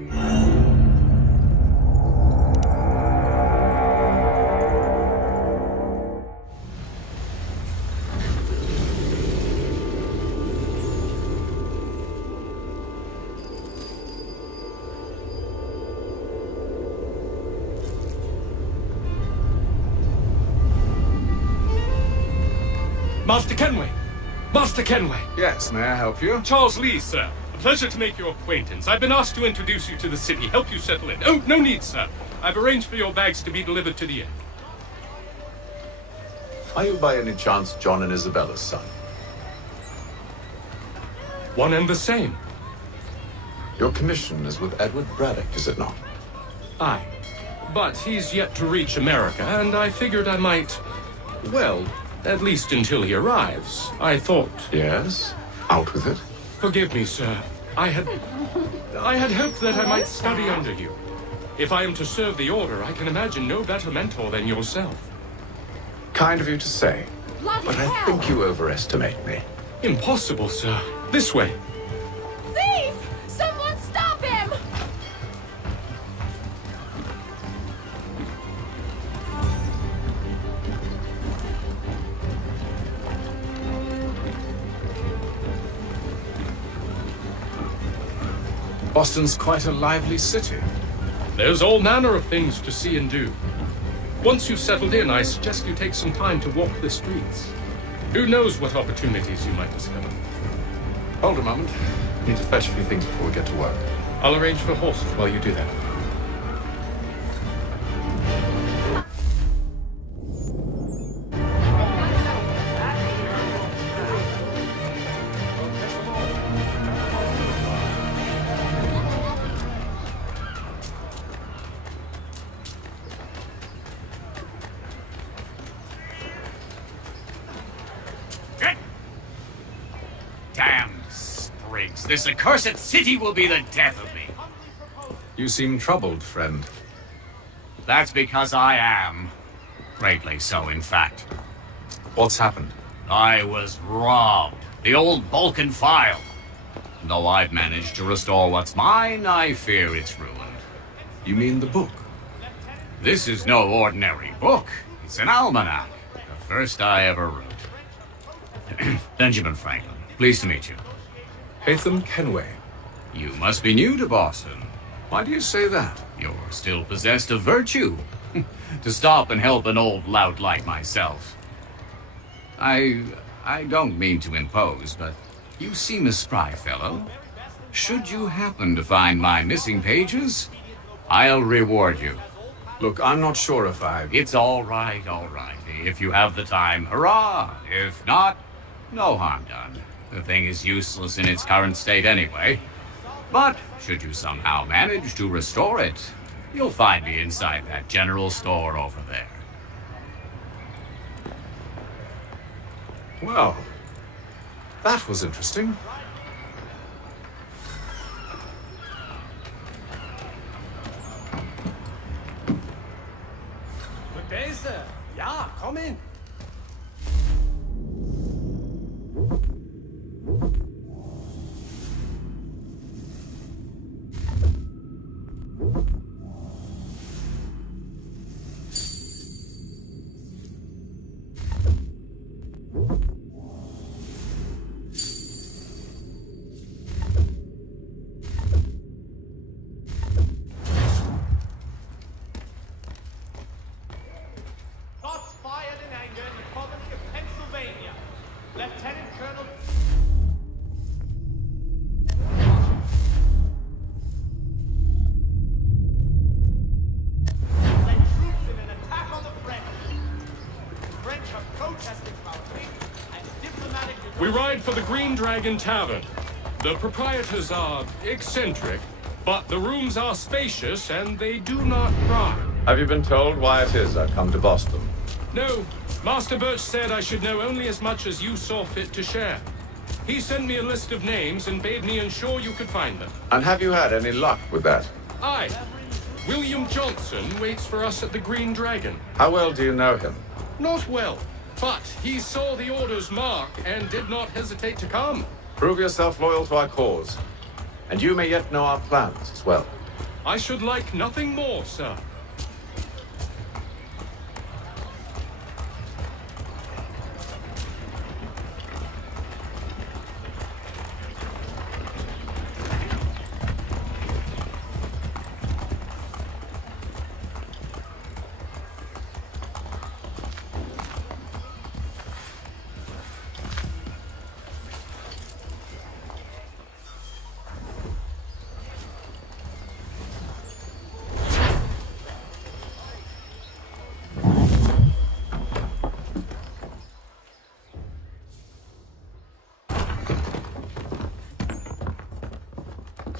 Master Kenway! Master Kenway! Yes, may I help you? Charles Lee, sir. A pleasure to make your acquaintance. I've been asked to introduce you to the city, help you settle in. Oh, no need, sir. I've arranged for your bags to be delivered to the inn. Are you by any chance John and Isabella's son? One and the same. Your commission is with Edward Braddock, is it not? Aye. But he's yet to reach America, and I figured I might... well, at least until he arrives. I thought... Yes? Out with it? Forgive me, sir. I had hoped that I might study under you. If I am to serve the Order, I can imagine no better mentor than yourself. Kind of you to say. But I think you overestimate me. Impossible, sir. This way. Thief! Someone stop him! Boston's quite a lively city. There's all manner of things to see and do. Once you've settled in, I suggest you take some time to walk the streets. Who knows what opportunities you might discover. Hold a moment. Need to fetch a few things before we get to work. I'll arrange for horses while you do that. Damn sprigs. This accursed city will be the death of me. You seem troubled, friend. That's because I am. Greatly so, in fact. What's happened? I was robbed. The old Balkan file. Though I've managed to restore what's mine, I fear it's ruined. You mean the book? This is no ordinary book. It's an almanac. The first I ever wrote. Benjamin Franklin. Pleased to meet you. Hatham Kenway. You must be new to Boston. Why do you say that? You're still possessed of virtue. To stop and help an old lout like myself. I don't mean to impose, but you seem a spry fellow. Should you happen to find my missing pages, I'll reward you. Look, I'm not sure if I... It's all right. If you have the time, hurrah! If not, no harm done. The thing is useless in its current state anyway. But should you somehow manage to restore it, you'll find me inside that general store over there. Well, that was interesting. Good day, sir. Ja, komm in. Shots fired in anger in the colony of Pennsylvania. Lieutenant Colonel... led troops in an attack on the French. The French are protesting loudly and diplomatic... We ride for the Green Dragon Tavern. The proprietors are eccentric, but the rooms are spacious and they do not cry. Have you been told why it is I've come to Boston? No, Master Birch said I should know only as much as you saw fit to share. He sent me a list of names and bade me ensure you could find them. And have you had any luck with that? Aye. William Johnson waits for us at the Green Dragon. How well do you know him? Not well, but he saw the order's mark and did not hesitate to come. Prove yourself loyal to our cause. And you may yet know our plans as well. I should like nothing more, sir.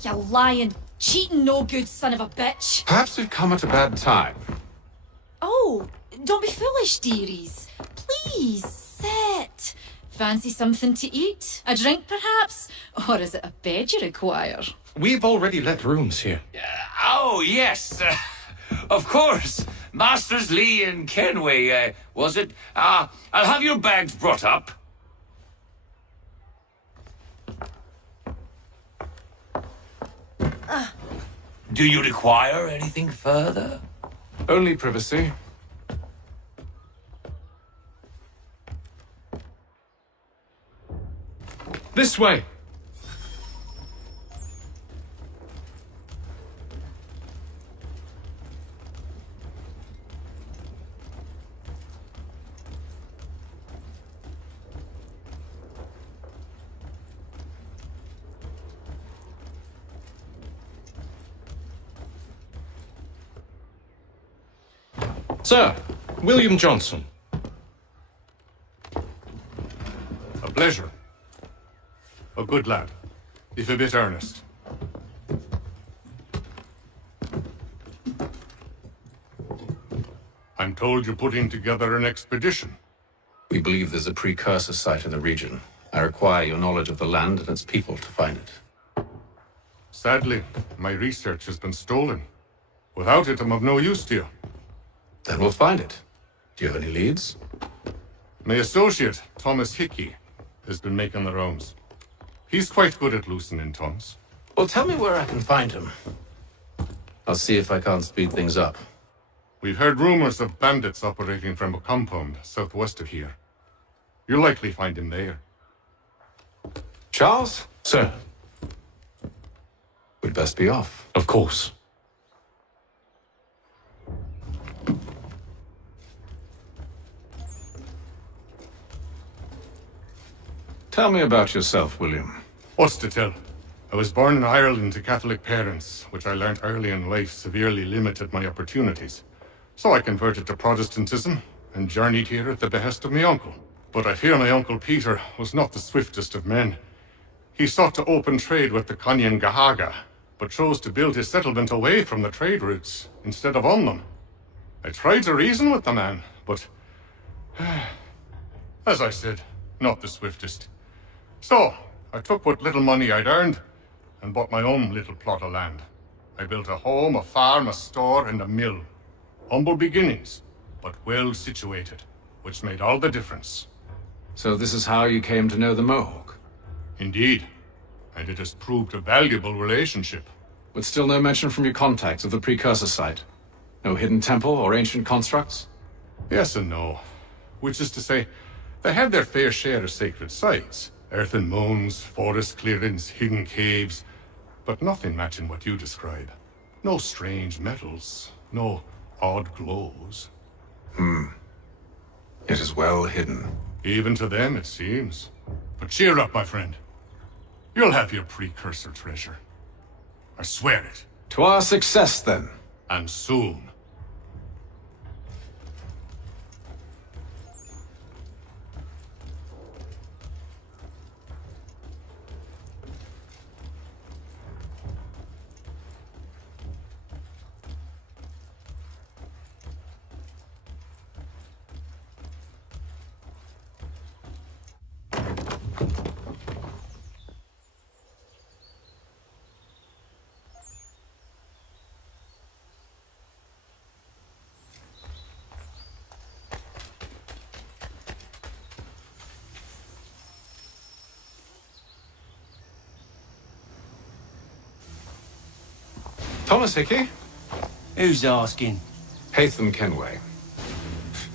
You lying, cheating, no good son of a bitch. Perhaps we've come at a bad time. Oh, don't be foolish, dearies. Please, sit. Fancy something to eat? A drink, perhaps? Or is it a bed you require? We've already let rooms here. Oh, yes. Of course. Masters Lee and Kenway, was it? I'll have your bags brought up. Do you require anything further? Only privacy. This way. Sir, William Johnson. A pleasure. A good lad, if a bit earnest. I'm told you're putting together an expedition. We believe there's a precursor site in the region. I require your knowledge of the land and its people to find it. Sadly, my research has been stolen. Without it, I'm of no use to you. Then we'll find it. Do you have any leads? My associate, Thomas Hickey, has been making the rounds. He's quite good at loosening tongues. Well, tell me where I can find him. I'll see if I can't speed things up. We've heard rumors of bandits operating from a compound southwest of here. You'll likely find him there. Charles? Sir, We'd best be off. of course. Tell me about yourself, William. What's to tell? I was born in Ireland to Catholic parents, which I learnt early in life severely limited my opportunities. So I converted to Protestantism and journeyed here at the behest of my uncle. But I fear my uncle Peter was not the swiftest of men. He sought to open trade with the Conyan Gahaga, but chose to build his settlement away from the trade routes instead of on them. I tried to reason with the man, but as I said, not the swiftest. So, I took what little money I'd earned and bought my own little plot of land. I built a home, a farm, a store, and a mill. Humble beginnings, but well situated, which made all the difference. So this is how you came to know the Mohawk? Indeed, and it has proved a valuable relationship. With still no mention from your contacts of the precursor site? No hidden temple or ancient constructs? Yes and no. Which is to say, they have their fair share of sacred sites. Earthen mounds, forest clearings, hidden caves, but nothing matching what you describe. No strange metals, no odd glows. It is well hidden. Even to them, it seems. But cheer up, my friend. You'll have your precursor treasure. I swear it. To our success, then. And soon. Thomas Hickey? Who's asking? Hatham Kenway.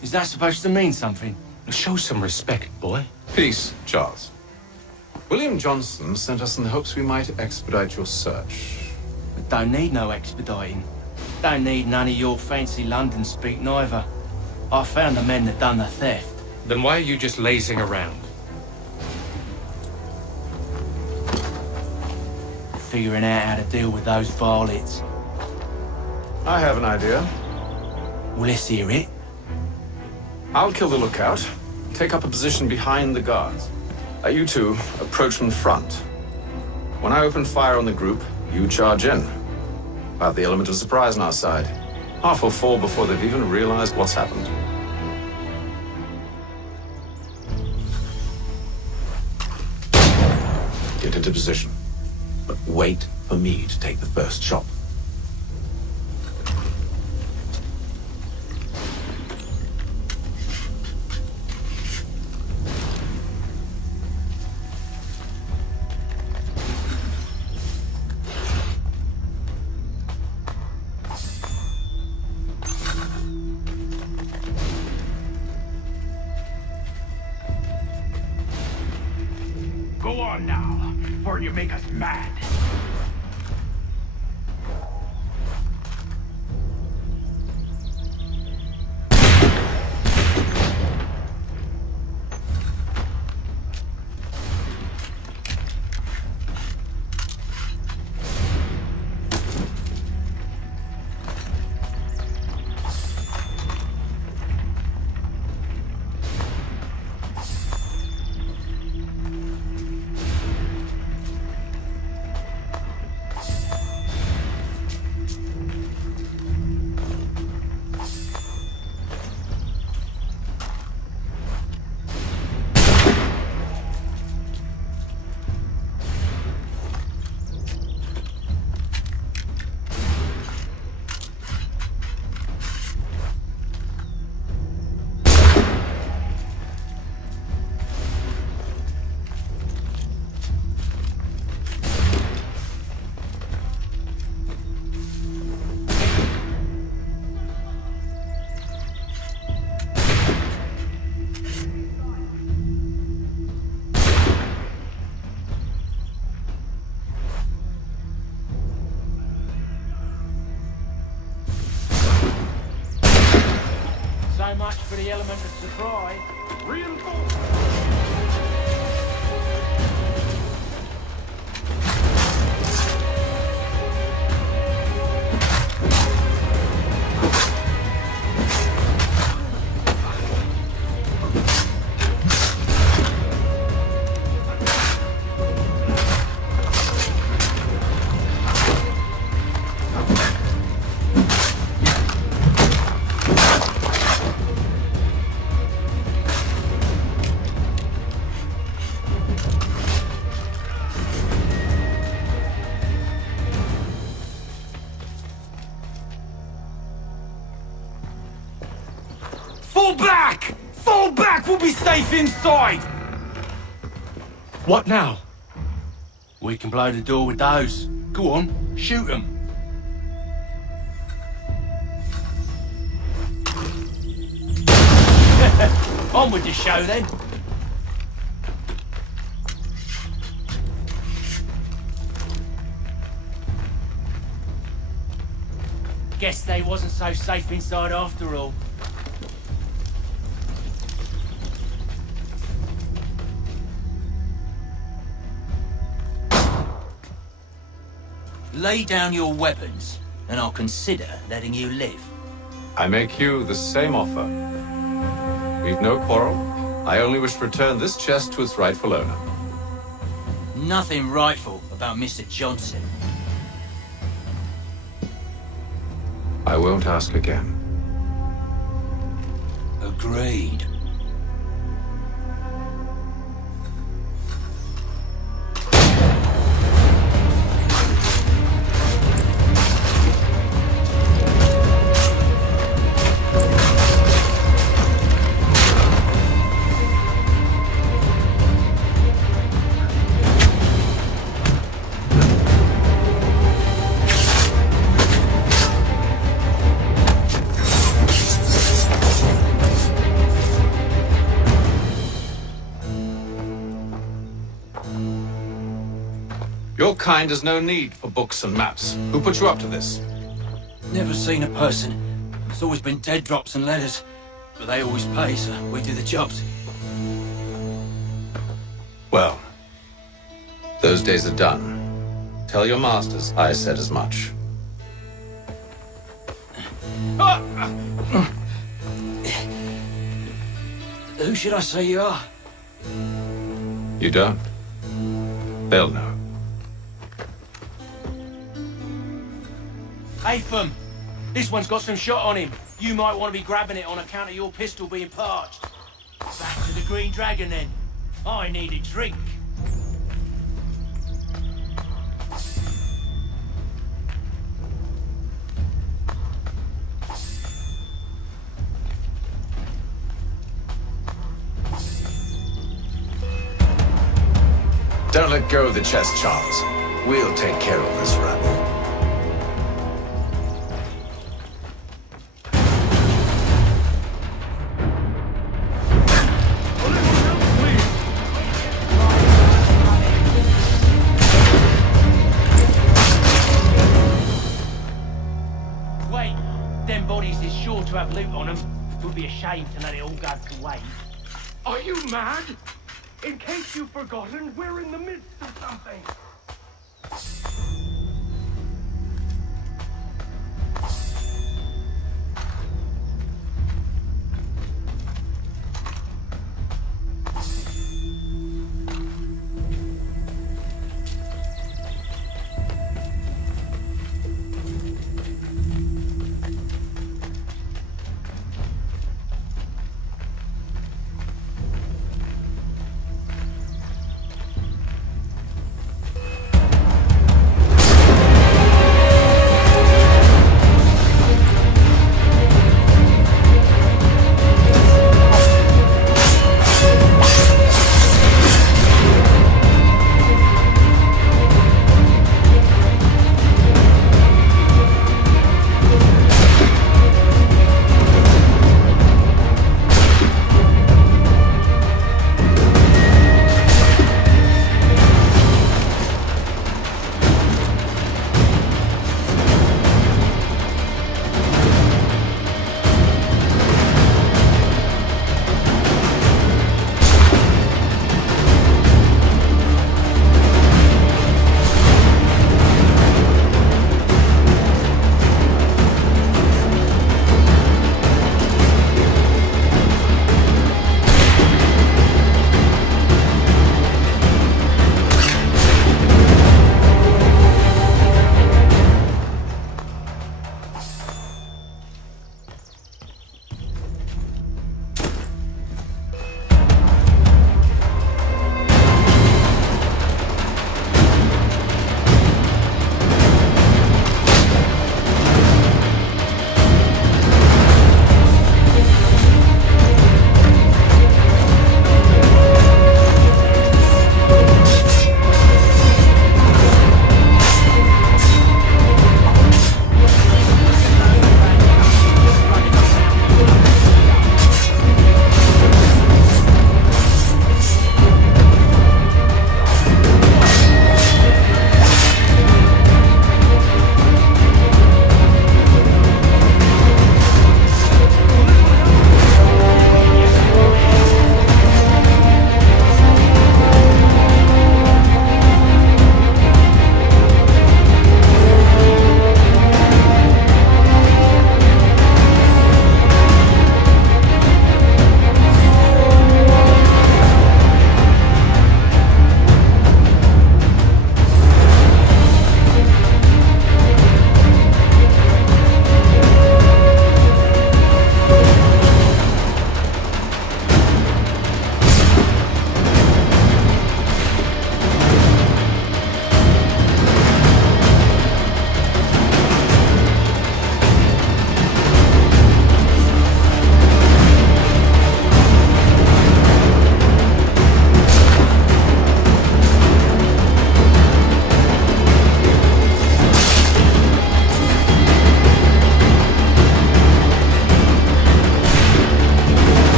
Is that supposed to mean something? Show some respect, boy. Peace, Charles. William Johnson sent us in the hopes we might expedite your search. But don't need no expediting. Don't need none of your fancy London speak neither. I found the men that done the theft. Then why are you just lazing around? Figuring out how to deal with those varlets. I have an idea. Well, let's hear it. I'll kill the lookout. Take up a position behind the guards. You two approach from the front. When I open fire on the group, you charge in. I have the element of surprise on our side. Half will fall before they've even realized what's happened. Get into position. But wait for me to take the first shot. Go on now, before you make us mad. So much for the element of surprise. Reinforce! Fall back! Fall back! We'll be safe inside! What now? We can blow the door with those. Go on, shoot them. On with the show then. Guess they wasn't so safe inside after all. Lay down your weapons, and I'll consider letting you live. I make you the same offer. We've no quarrel. I only wish to return this chest to its rightful owner. Nothing rightful about Mr. Johnson. I won't ask again. Agreed. kind has no need for books and maps. Who put you up to this? Never seen a person. It's always been dead drops and letters. But they always pay, so we do the jobs. Well, those days are done. Tell your masters I said as much. Who should I say you are? You don't? They'll know. Atham! This one's got some shot on him. You might want to be grabbing it on account of your pistol being parched. Back to the Green Dragon then. I need a drink. Don't let go of the chest, Charles. We'll take care of this rabble. Wait, them bodies is sure to have loot on them. Would be a shame to let it all go to waste. Are you mad? In case you've forgotten, we're in the midst of something.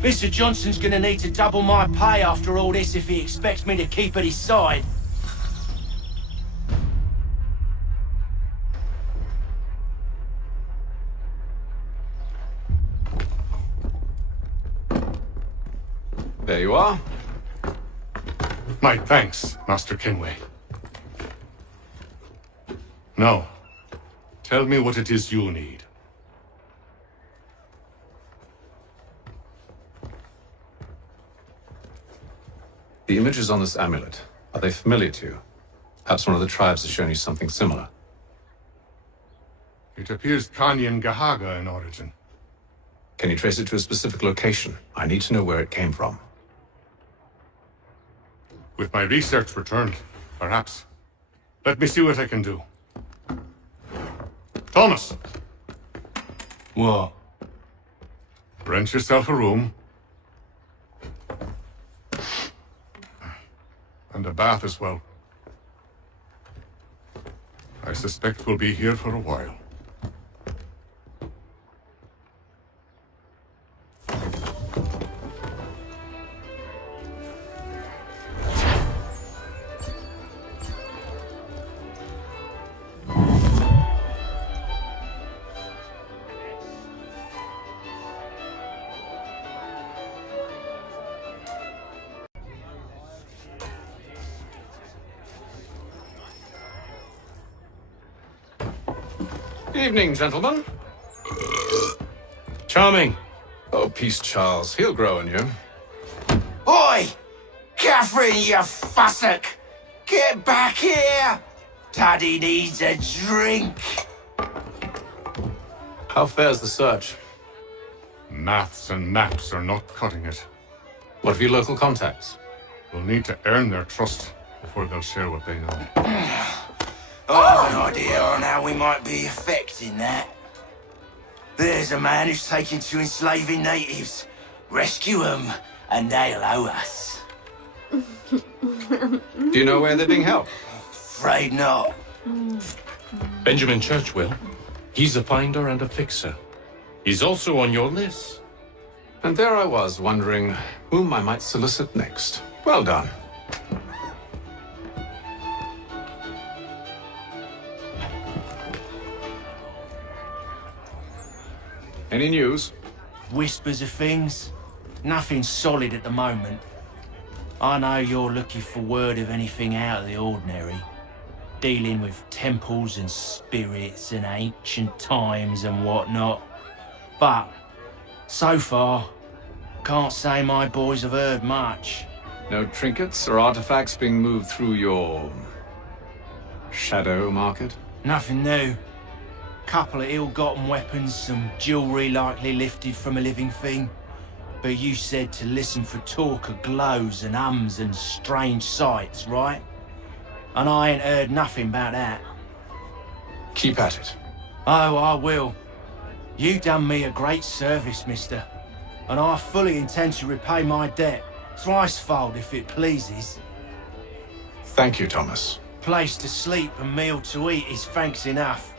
Mr. Johnson's gonna need to double my pay after all this if he expects me to keep at his side. There you are. My thanks, Master Kenway. Now, tell me what it is you need. The images on this amulet, are they familiar to you? Perhaps one of the tribes has shown you something similar. It appears Kanyan Gahaga in origin. Can you trace it to a specific location? I need to know where it came from. With my research returned, perhaps. Let me see what I can do. Thomas! What? Rent yourself a room. And a bath as well. I suspect we'll be here for a while. Evening, gentlemen. Charming. Oh, peace, Charles. He'll grow on you. Oi! Catherine, you fussock! Get back here! Daddy needs a drink! How fares the search? Maths and maps are not cutting it. What of your local contacts? We'll need to earn their trust before they'll share what they know. I have an idea on how we might be affecting that. There's a man who's taken to enslaving natives. Rescue them, and they'll owe us. Do you know where they're being held? Afraid not. Benjamin Churchwill. He's a finder and a fixer. He's also on your list. And there I was, wondering whom I might solicit next. Well done. Any news? Whispers of things. Nothing solid at the moment. I know you're looking for word of anything out of the ordinary. Dealing with temples and spirits and ancient times and whatnot. But, so far, can't say my boys have heard much. No trinkets or artifacts being moved through your shadow market? Nothing new. Couple of ill-gotten weapons, some jewelry likely lifted from a living thing. But you said to listen for talk of glows and ums and strange sights, right? And I ain't heard nothing about that. Keep at it. Oh, I will. You done me a great service, mister. And I fully intend to repay my debt. Thricefold, if it pleases. Thank you, Thomas. Place to sleep and meal to eat is thanks enough.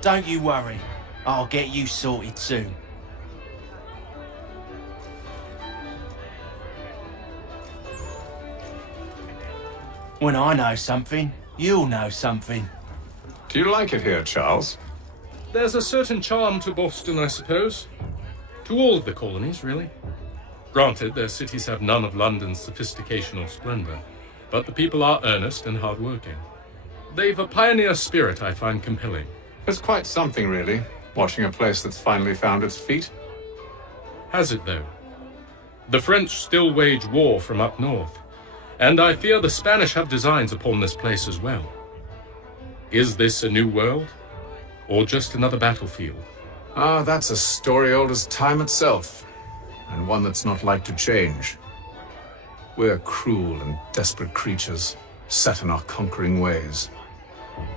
Don't you worry. I'll get you sorted soon. When I know something, you'll know something. Do you like it here, Charles? There's a certain charm to Boston, I suppose. To all of the colonies, really. Granted, their cities have none of London's sophistication or splendor, but the people are earnest and hardworking. They've a pioneer spirit I find compelling. It's quite something, really, watching a place that's finally found its feet. Has it, though? The French still wage war from up north, and I fear the Spanish have designs upon this place as well. Is this a new world, or just another battlefield? Ah, that's a story old as time itself, and one that's not like to change. We're cruel and desperate creatures, set in our conquering ways.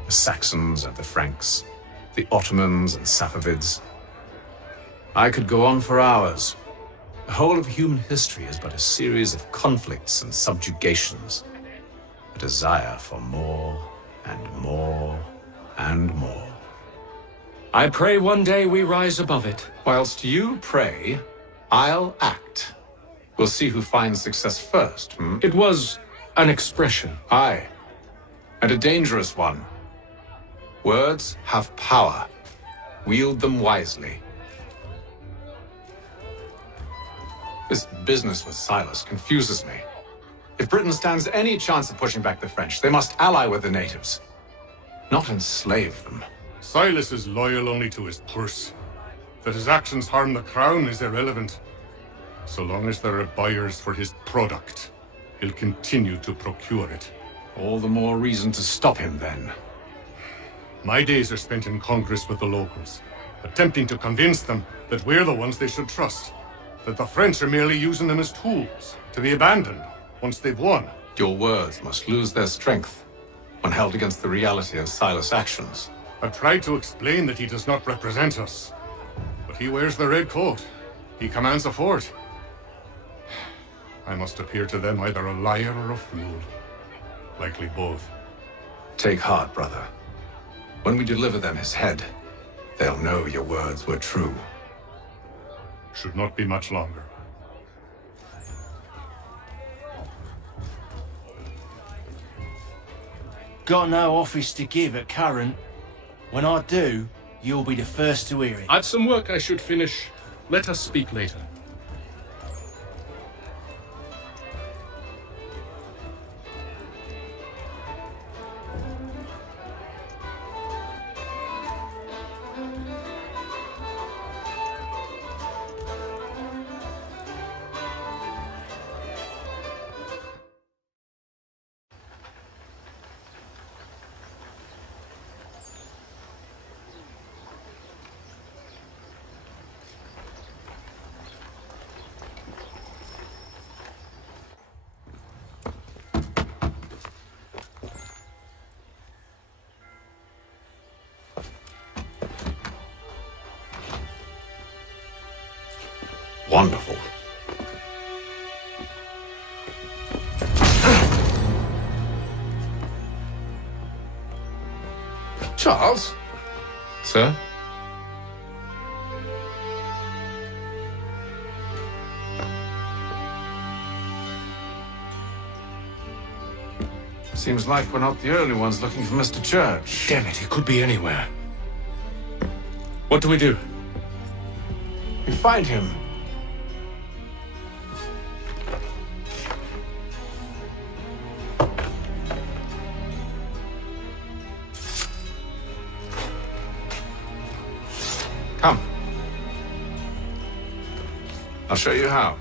The Saxons and the Franks, the Ottomans and Safavids. I could go on for hours. The whole of human history is but a series of conflicts and subjugations. A desire for more and more and more. I pray one day we rise above it. Whilst you pray, I'll act. We'll see who finds success first, hmm? It was an expression. Aye, and a dangerous one. Words have power. Wield them wisely. This business with Silas confuses me. If Britain stands any chance of pushing back the French, they must ally with the natives, not enslave them. Silas is loyal only to his purse. That his actions harm the crown is irrelevant. So long as there are buyers for his product, he'll continue to procure it. All the more reason to stop him, then. My days are spent in Congress with the locals, attempting to convince them that we're the ones they should trust, that the French are merely using them as tools, to be abandoned once they've won. Your words must lose their strength when held against the reality of Silas' actions. I've tried to explain that he does not represent us, but he wears the red coat. He commands a fort. I must appear to them either a liar or a fool. Likely both. Take heart, brother. When we deliver them his head, they'll know your words were true. Should not be much longer. Got no office to give at current. When I do, you'll be the first to hear it. I've some work I should finish. Let us speak later. Wonderful. Charles? Sir? Seems like we're not the only ones looking for Mr. Church. Damn it, he could be anywhere. What do we do? We find him. Come. I'll show you how.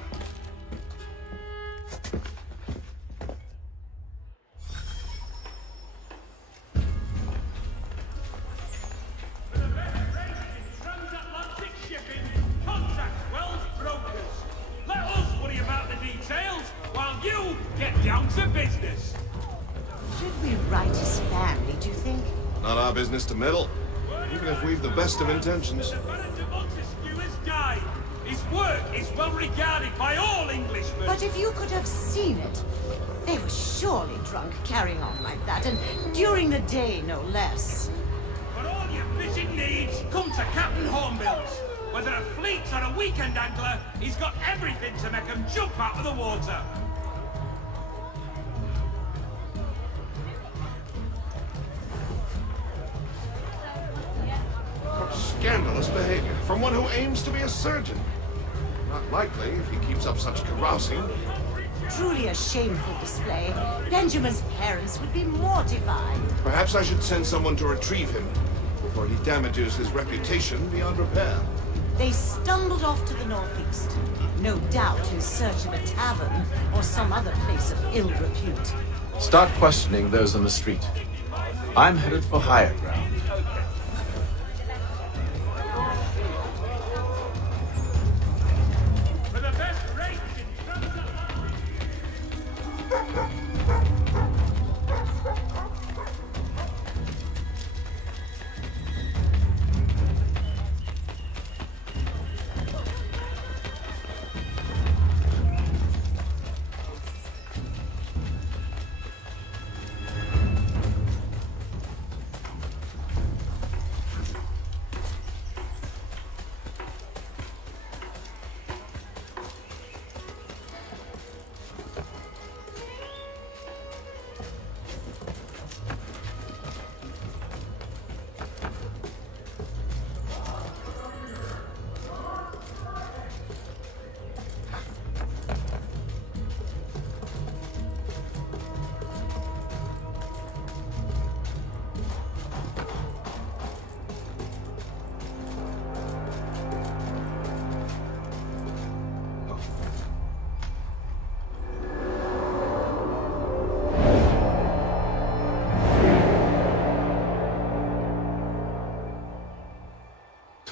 Should we write his family, do you think? Not our business to meddle, even if we've the best of intentions. His work is well regarded by all Englishmen. But if you could have seen it, they were surely drunk carrying on like that, and during the day, no less. For all your fishing needs, come to Captain Hornbill's. Whether a fleet or a weekend angler, he's got everything to make them jump out of the water. Scandalous behavior from one who aims to be a surgeon. Not likely if he keeps up such carousing. Truly a shameful display. Benjamin's parents would be mortified. Perhaps I should send someone to retrieve him before he damages his reputation beyond repair. They stumbled off to the northeast, no doubt in search of a tavern or some other place of ill repute. Start questioning those on the street. I'm headed for higher ground. For the best rates in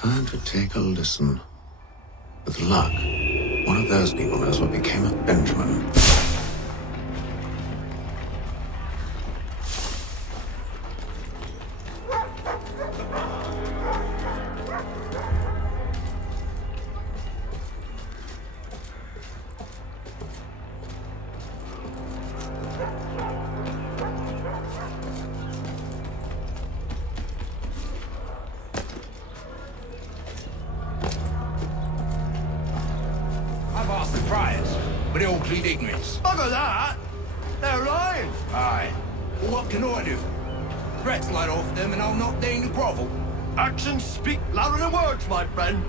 Time to take a listen. With luck, one of those people knows what became of Benjamin. I've asked the friars, but they all plead ignorance. Bugger that! They're lying! Aye. Well, what can I do? Threats light off them and I'll not deign to grovel. Actions speak louder than words, my friend.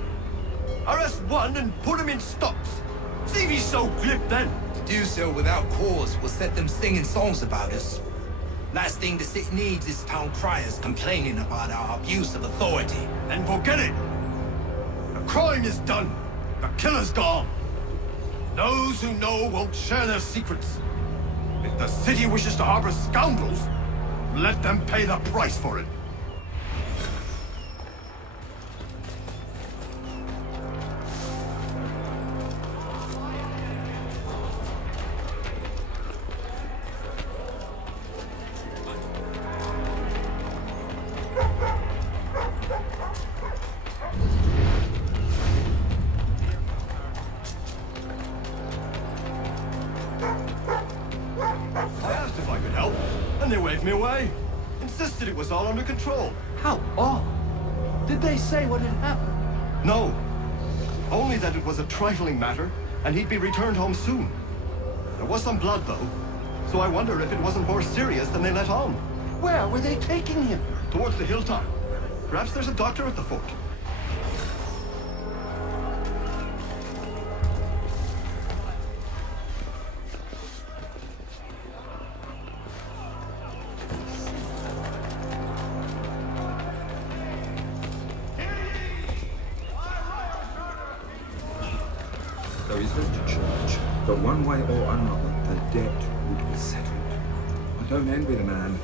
Arrest one and put him in stocks. See if he's so glib then. To do so without cause will set them singing songs about us. Last thing the city needs is town criers complaining about our abuse of authority. Then forget it. The crime is done. The killer's gone. Those who know won't share their secrets. If the city wishes to harbor scoundrels, let them pay the price for it. I asked if I could help, and they waved me away. Insisted it was all under control. How odd. Did they say what had happened? No. Only that it was a trifling matter, and he'd be returned home soon. There was some blood, though, so I wonder if it wasn't more serious than they let on. Where were they taking him? Towards the hilltop. Perhaps there's a doctor at the fort. So he says to church, but one way or another, the debt would be settled. I don't envy the man.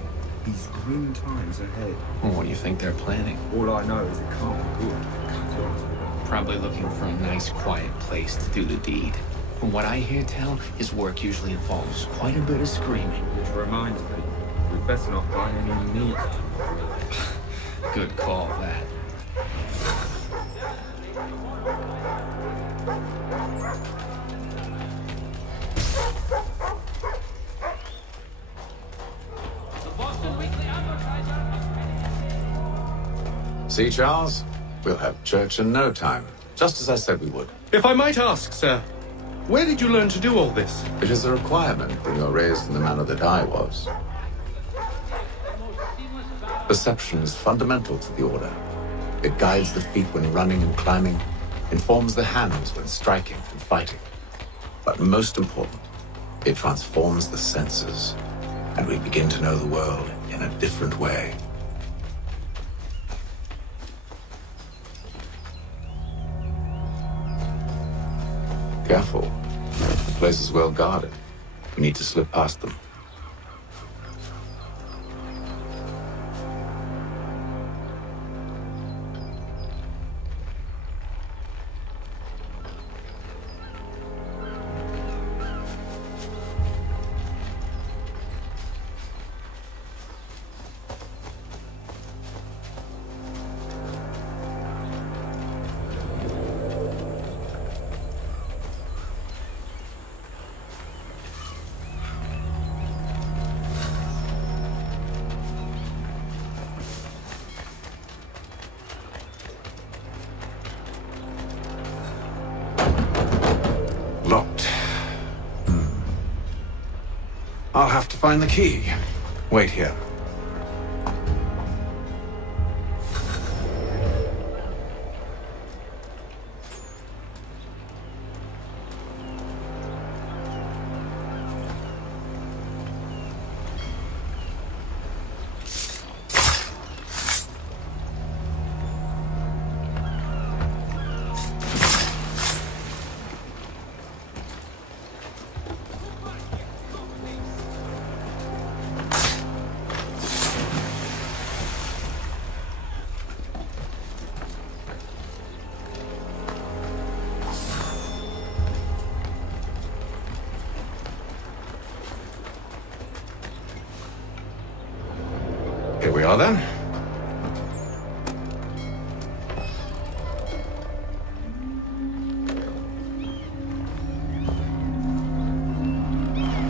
These grim times ahead. Well, what do you think they're planning? All I know is it can't be good. Cut off. Probably looking for a nice, quiet place to do the deed. From what I hear tell, his work usually involves quite a bit of screaming. Which reminds me, we'd better not buy any meat. Good call, that. See, Charles? We'll have church in no time, just as I said we would. If I might ask, sir, where did you learn to do all this? It is a requirement when you're raised in the manner that I was. Perception is fundamental to the order. It guides the feet when running and climbing, informs the hands when striking and fighting. But most important, it transforms the senses, and we begin to know the world in a different way. Careful. The place is well guarded. We need to slip past them. Locked. I'll have to find the key. Wait here. then.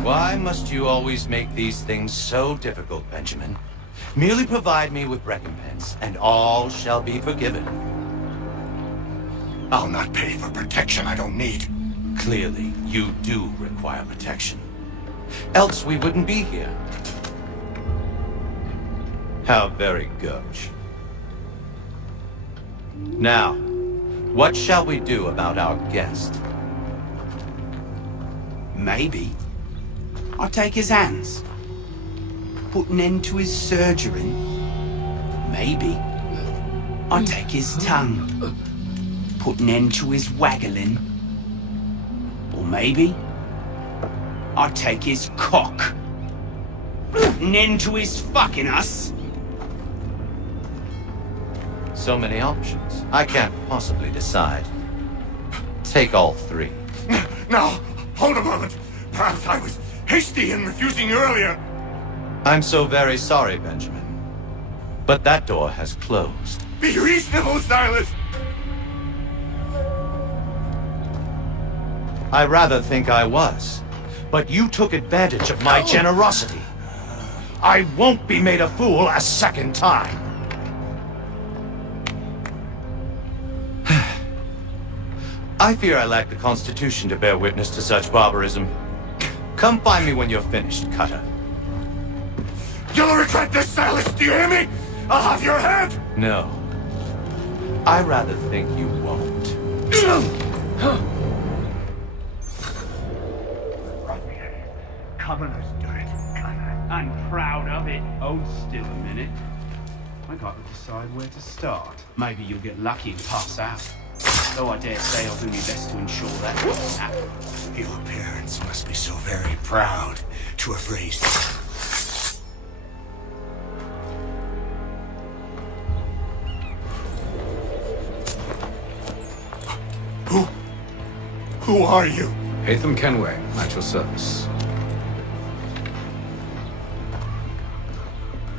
Why must you always make these things so difficult, Benjamin? Merely provide me with recompense, and all shall be forgiven. I'll not pay for protection I don't need. Clearly, you do require protection. Else we wouldn't be here. How very gauche. Now, what shall we do about our guest? Maybe I'll take his hands. Put an end to his surgery. Maybe I'll take his tongue. Put an end to his waggling. Or maybe I'll take his cock. Put an end to his fucking us. So many options. I can't possibly decide. Take all three. Now, hold a moment. Perhaps I was hasty in refusing you earlier. I'm so very sorry, Benjamin. But that door has closed. Be reasonable, Silas. I rather think I was. But you took advantage of my generosity. I won't be made a fool a second time. I fear I lack the constitution to bear witness to such barbarism. Come find me when you're finished, Cutter. You'll regret this, Silas. Do you hear me? I'll have your head. No. I rather think you won't. Commoner's dirt. I'm proud of it. Hold still a minute. I gotta decide where to start. Maybe you'll get lucky and pass out. Though I dare say I'll do my best to ensure that doesn't happen. Your parents must be so very proud to have raised you. Who are you? Hatham Kenway, at your service.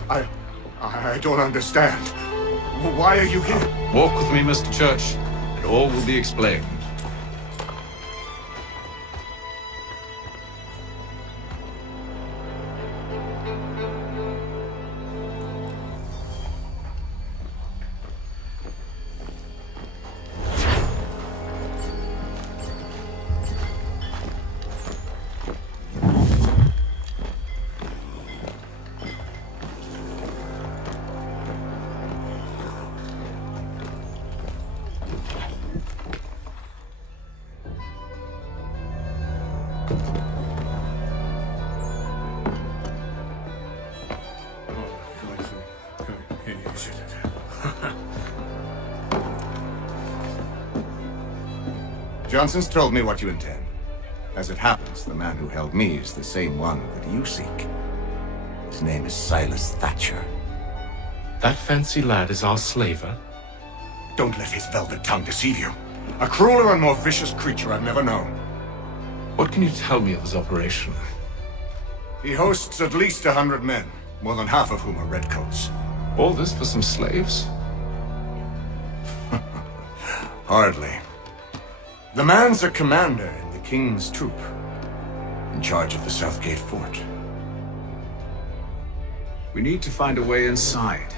I don't understand. Why are you here? Walk with me, Mr. Church, and all will be explained. Johnson's told me what you intend. As it happens, the man who held me is the same one that you seek. His name is Silas Thatcher. That fancy lad is our slaver? Don't let his velvet tongue deceive you. A crueler and more vicious creature I've never known. What can you tell me of his operation? He hosts at least 100 men, more than half of whom are redcoats. All this for some slaves? Hardly. The man's a commander in the King's troop, in charge of the Southgate Fort. We need to find a way inside.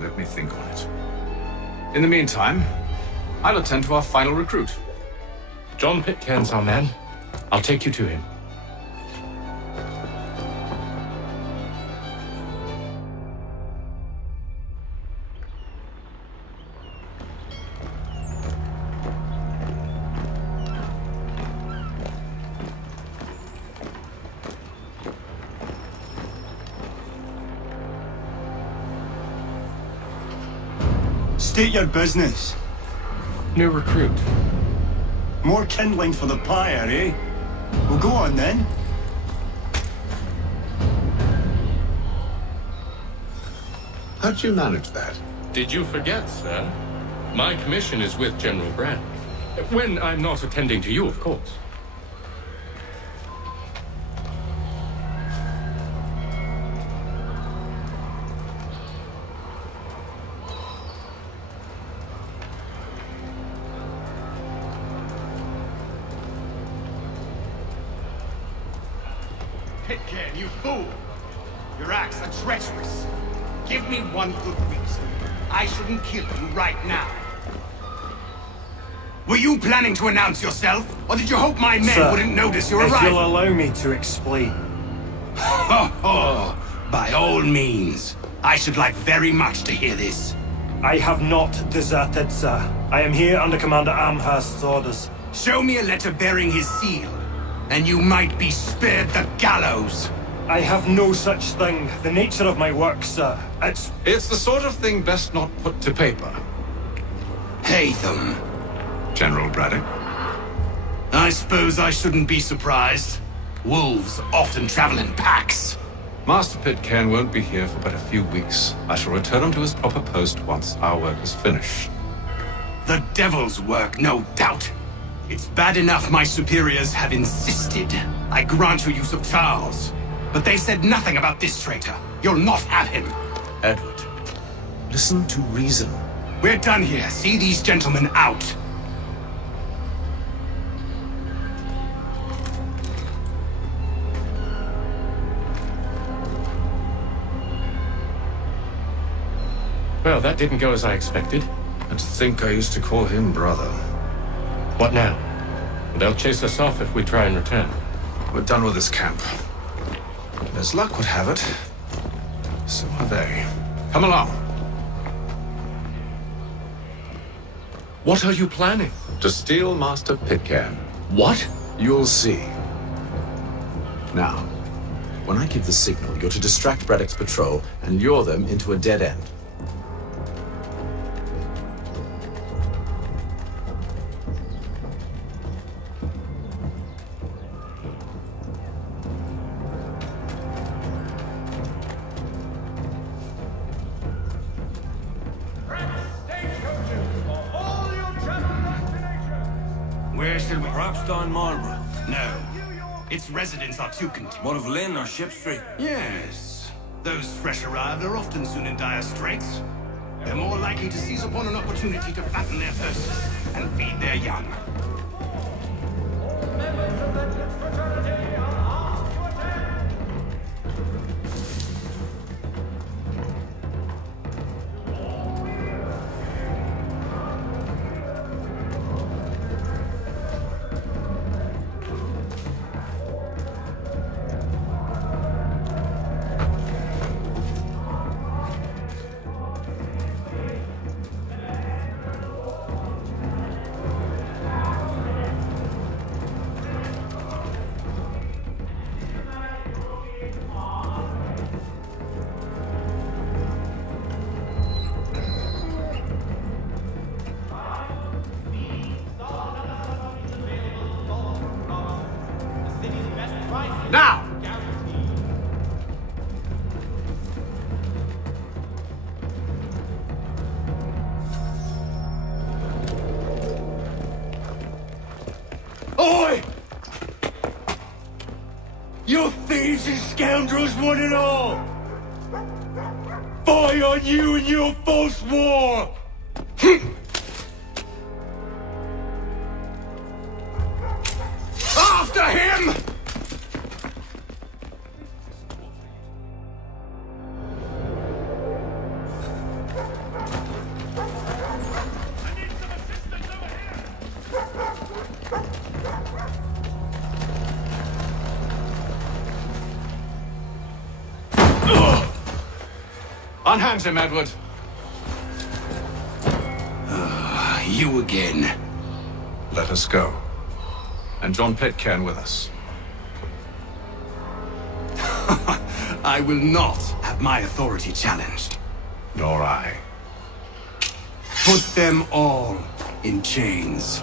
Let me think on it. In the meantime, I'll attend to our final recruit. John Pitcairn's our man. I'll take you to him. State your business. New recruit. More kindling for the pyre, eh? Well, go on then. How'd you manage that? Did you forget, sir? My commission is with General Brand. When I'm not attending to you, of course. Pitcairn, you fool! Your acts are treacherous. Give me one good reason. I shouldn't kill you right now. Were you planning to announce yourself? Or did you hope my men Sir, wouldn't notice your if arrival? you'll allow me to explain. Ho ho! By all means. I should like very much to hear this. I have not deserted, sir. I am here under Commander Amherst's orders. Show me a letter bearing his seal, and you might be spared the gallows. I have no such thing. The nature of my work, sir. It's the sort of thing best not put to paper. Haytham. General Braddock. I suppose I shouldn't be surprised. Wolves often travel in packs. Master Pitcairn won't be here for but a few weeks. I shall return him to his proper post once our work is finished. The devil's work, no doubt. It's bad enough my superiors have insisted I grant you use of Charles. But they said nothing about this traitor. You'll not have him. Edward, listen to reason. We're done here. See these gentlemen out. Well, that didn't go as I expected. And to think I used to call him brother. What now? They'll chase us off if we try and return. We're done with this camp. As luck would have it, so are they. Come along. What are you planning? To steal Master Pitcairn. What? You'll see. Now, when I give the signal, you're to distract Braddock's patrol and lure them into a dead end. Where shall we? Perhaps down Marlborough. No. Its residents are too content. One of Lynn or Ship Street? Yes. Those fresh arrived are often soon in dire straits. They're more likely to seize upon an opportunity to fatten their purses and feed their young. Now! Oi! You thieves and scoundrels, one and all! Fie on you and your false war! After him! Unhand him, Edward. You again. Let us go. And John Pitcairn with us. I will not have my authority challenged. Nor I. Put them all in chains.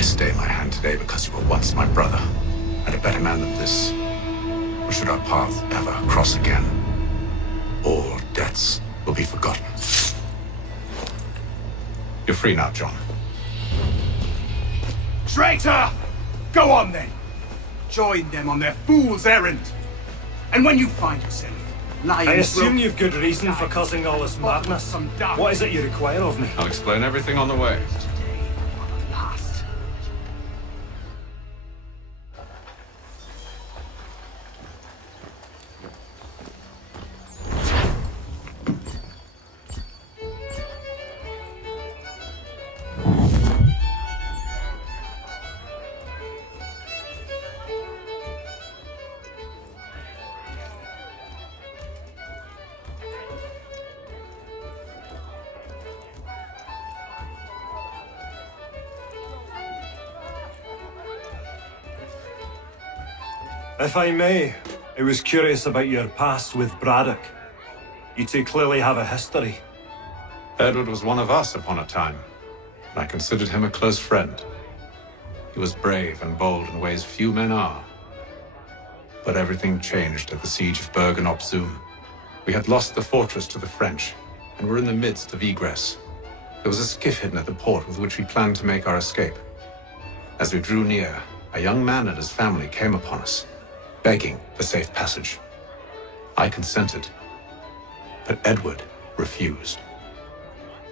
I stay my hand today because you were once my brother, and a better man than this. Or should our paths ever cross again, all debts will be forgotten. You're free now, John. Traitor! Go on then. Join them on their fool's errand. And when you find yourself lying... I assume you've good reason for causing all this madness. What is it you require of me? I'll explain everything on the way. If I may, I was curious about your past with Braddock. You two clearly have a history. Edward was one of us upon a time, and I considered him a close friend. He was brave and bold in ways few men are. But everything changed at the siege of Bergen op Zoom. We had lost the fortress to the French, and were in the midst of egress. There was a skiff hidden at the port with which we planned to make our escape. As we drew near, a young man and his family came upon us, begging for safe passage. I consented, but Edward refused.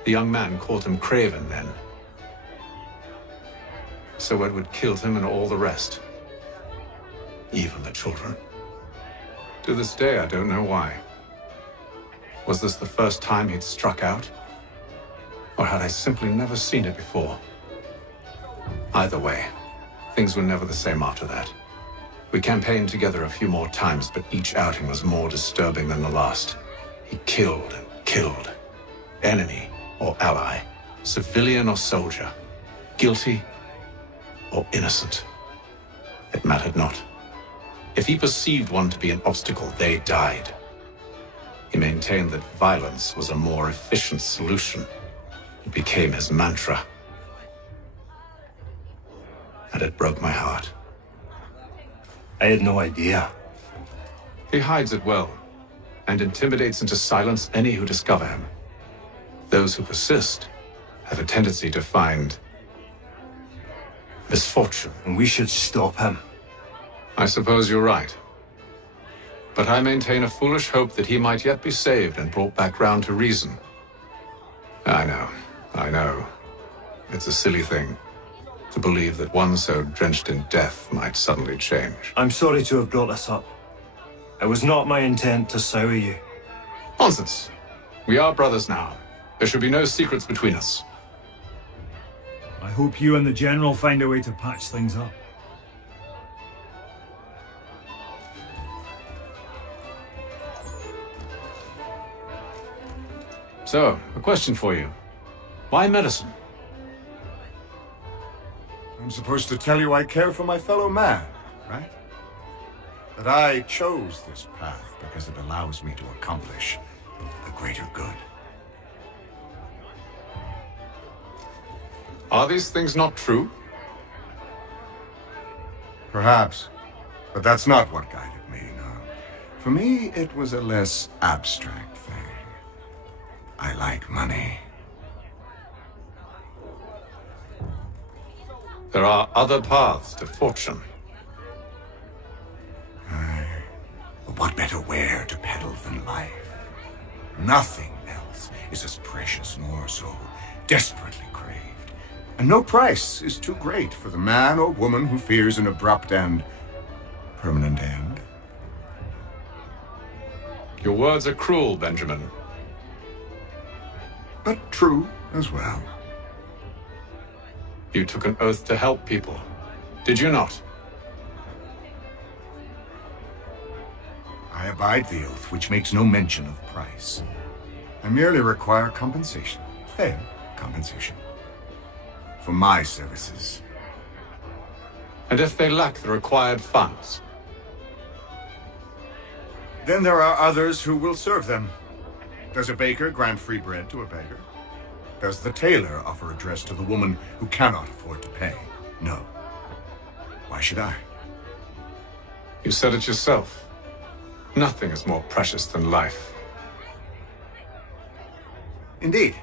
The young man called him Craven then. So Edward killed him and all the rest, even the children. To this day, I don't know why. Was this the first time he'd struck out? Or had I simply never seen it before? Either way, things were never the same after that. We campaigned together a few more times, but each outing was more disturbing than the last. He killed and killed. Enemy or ally, civilian or soldier, guilty or innocent. It mattered not. If he perceived one to be an obstacle, they died. He maintained that violence was a more efficient solution. It became his mantra. And it broke my heart. I had no idea. He hides it well, and intimidates into silence any who discover him. Those who persist have a tendency to find misfortune. And we should stop him. I suppose you're right. But I maintain a foolish hope that he might yet be saved and brought back round to reason. I know. It's a silly thing to believe that one so drenched in death might suddenly change. I'm sorry to have brought this up. It was not my intent to sour you. Nonsense. We are brothers now. There should be no secrets between us. I hope you and the General find a way to patch things up. So, a question for you. Why medicine? I'm supposed to tell you I care for my fellow man, right? That I chose this path because it allows me to accomplish the greater good. Are these things not true? Perhaps. But that's not what guided me, no. For me, it was a less abstract thing. I like money. There are other paths to fortune. But what better ware to peddle than life? Nothing else is as precious nor so desperately craved. And no price is too great for the man or woman who fears an abrupt and permanent end. Your words are cruel, Benjamin. But true as well. You took an oath to help people, did you not? I abide the oath, which makes no mention of price. I merely require compensation, fair compensation, for my services. And if they lack the required funds? Then there are others who will serve them. Does a baker grant free bread to a beggar? Does the tailor offer a dress to the woman who cannot afford to pay? No. Why should I? You said it yourself. Nothing is more precious than life. Indeed.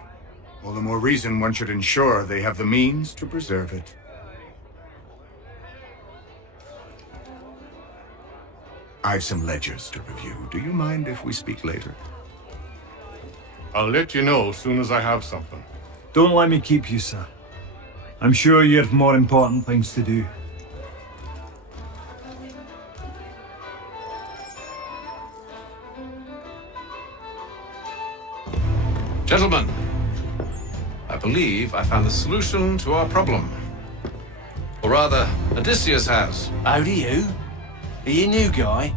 All the more reason one should ensure they have the means to preserve it. I've some ledgers to review. Do you mind if we speak later? I'll let you know as soon as I have something. Don't let me keep you, sir. I'm sure you have more important things to do. Gentlemen, I believe I found the solution to our problem. Or rather, Odysseus has. How do you? Are you new guy?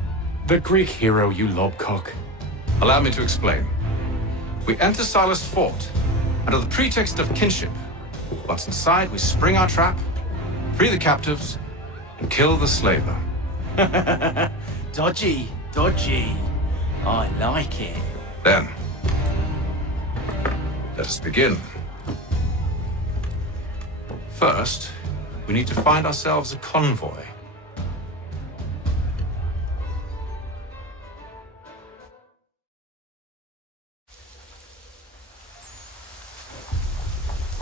The Greek hero, you lobcock. Allow me to explain. We enter Silas' fort, under the pretext of kinship. Once inside, we spring our trap, free the captives, and kill the slaver. Dodgy, dodgy. I like it. Then, let us begin. First, we need to find ourselves a convoy.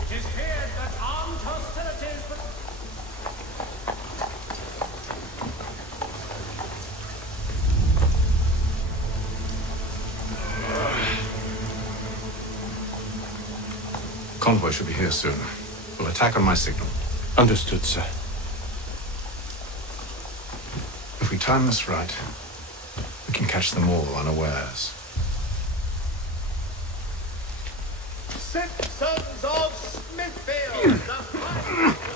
It is feared that armed hostilities Convoy should be here soon. We'll attack on my signal. Understood, sir. If we time this right, we can catch them all unawares. Citizens of Smithfield, the